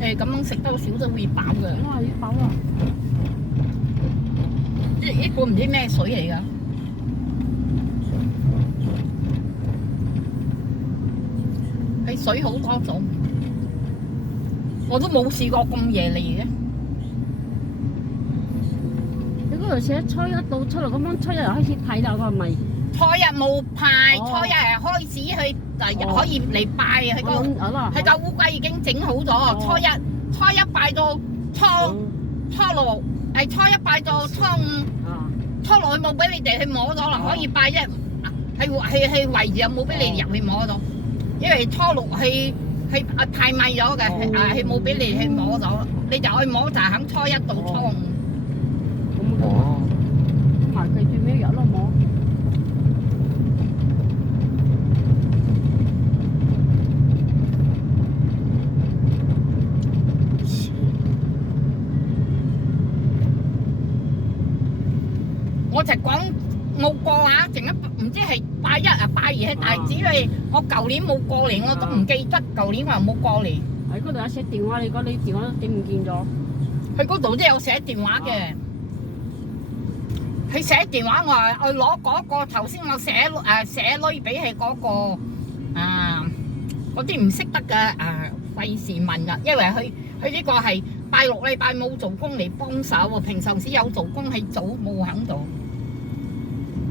誒咁樣食多少都會飽嘅。哇！已經飽啦。呢個唔知咩水嚟㗎？係水好多種，我都冇試過咁夜嚟嘅。你嗰度寫初一到初六咁樣，初一又開始派啦，係咪？初一冇派，初一係開始去可以嚟拜佢個烏龜已經整好咗。初一拜到初六，係初一拜到初五，初六佢冇俾你哋去摸咗啦，可以拜啫。係圍住又冇俾你入去摸咗，因為初六係太密咗嘅，係冇俾你去摸咗，你就去摸就喺初一到初五。哦。埋佢最尾日咯摸。我就講冇過啊，淨一唔知係拜一啊拜二係大子嚟。我舊年冇過嚟，我都唔記得舊年我又冇過嚟。喺嗰度有寫電話，你講你電話點唔見咗？佢嗰度都有寫電話嘅。佢寫電話我攞嗰個頭先我寫女俾佢嗰個嗰啲唔識得嘅費事問啦，因為佢呢個係拜六禮拜冇做工嚟幫手喎，平常時有做工係做冇喺度。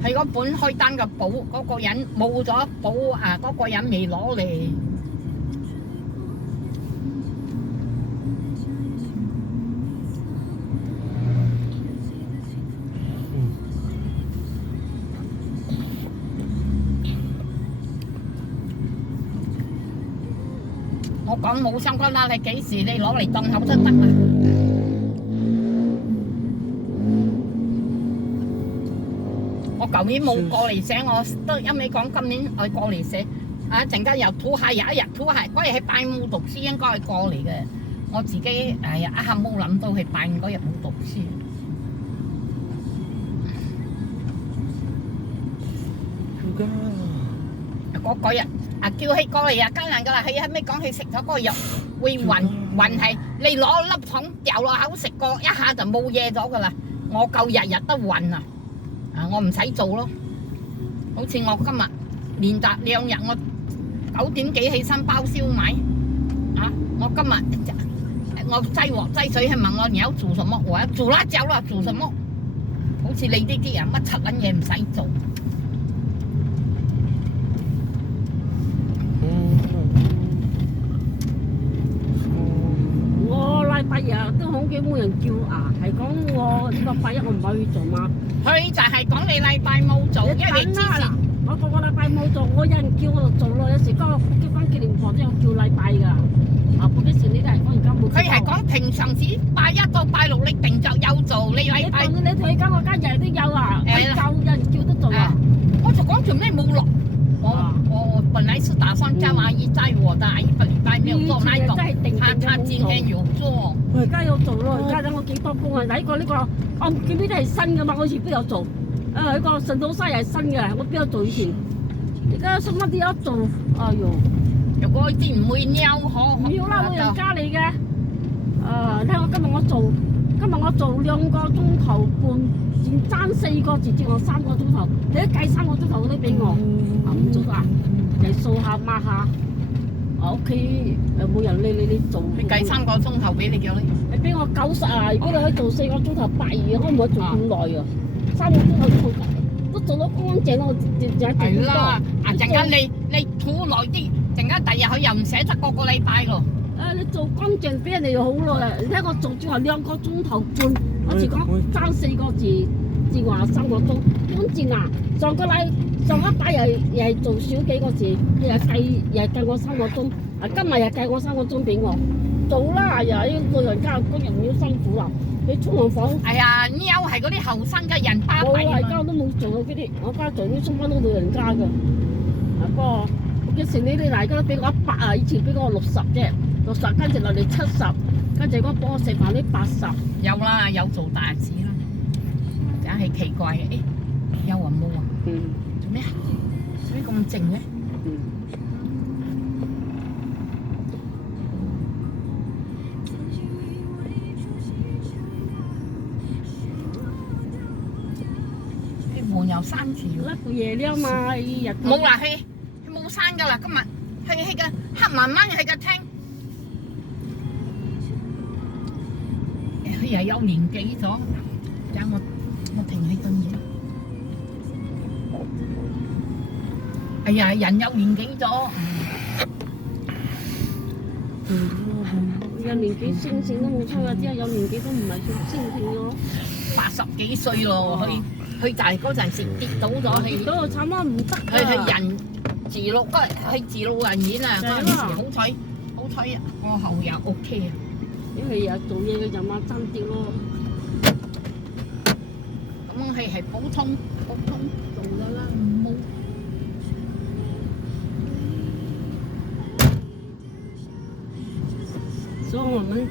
係嗰本開單嘅簿嗰個人冇咗簿嗰個人未攞嚟。我講冇相關啦，你幾時你攞嚟檔口都得啦。我舊年冇過嚟寫，我都一味講今年我過嚟寫。陣間又土蟹，有一日土蟹嗰日喺拜五讀書應該係過嚟嘅。我自己一下冇諗到係拜五嗰日冇讀書。嗰日叫佢過嚟艱難㗎啦，佢後尾講佢食咗嗰個藥會暈係你攞粒糖掉落口食過一下就冇嘢咗㗎啦。我夠日日都暈啊！我唔使做咯，好似我今日連續2日我9點幾起身包燒賣我今日我擠鑊擠水係問我你要煮什麼，我要煮辣椒啦，煮什麼？好似你呢啲人乜柒撚嘢唔使做。禮拜日都好幾冇人叫係講我呢個拜一我唔可以做嘛。佢就係講你禮拜冇做，因為之前我個禮拜冇做，我有人叫我就做咯。有時嗰個結婚紀念堂都有叫禮拜㗎。嗰幾時你都係講而家冇。佢係講平常時拜一到拜六你定就有做，你禮拜。你同佢講我間日都有有人叫都做我就講做咩冇落。我本來是打算叫阿姨載我的，一個禮拜沒有做那個，他今天有做。我而家有做咯，而家等我幾多工啊！呢個我見呢啲係新㗎嘛，我以前邊有做？呢個神刀沙又係新嘅，我邊有做以前？而家乜啲有做？哎呦！如果啲唔會撩可？唔要啦，老人家嚟嘅。你睇我今日我做2個鐘頭半，仲爭4個字，接我3個鐘頭。你一計3個鐘頭嗰啲俾我，唔做得嚟掃下抹下。我屋企冇人你做。你計3個鐘頭俾你叫你？你俾我90如果你可以做4個鐘頭82，可唔可以做咁耐啊？3個鐘頭都做到乾淨咯，係啦，陣間你吐耐啲，陣間第日佢又唔捨得個禮拜咯。你做乾淨俾人哋就好咯。你睇我做最後2個鐘頭半，我似講爭4個字，至話3個鐘。乾淨啊！上一擺又係做少幾個字，又係計我3個鐘。今日又計我3個鐘俾我做啦。又要老人家工人唔要辛苦啦。你沖涼房係啊，妞係嗰啲後生嘅人巴閉。我而家都冇做嗰啲，我家做啲沖翻到老人家嘅。不過幾時你哋大家都俾我100以前俾我60啫，60跟住落嚟70，跟住嗰波食飯啲80，有啦，有做大事啦，真係奇怪嘅。誒，有啊冇啊？做咩啊？做咩咁靜嘅？門又閂住。甩到夜了嘛，日冇啦，佢冇閂噶啦，今日係個黑慢慢係個廳。佢又有年紀咗，等我停喺度嘢。哎呀，人有年紀咗。有年紀星星都冇錯啊，之後有年紀都唔係算星星咯。80幾歲咯，佢就係嗰陣時跌倒咗，跌到慘啊唔得佢係啊！人自路係自路人院啊！嗰陣時好彩我後又 OK 啊。因為有做嘢嘅人嘛，爭啲咯。咁係普通做咗啦，冇。所以我們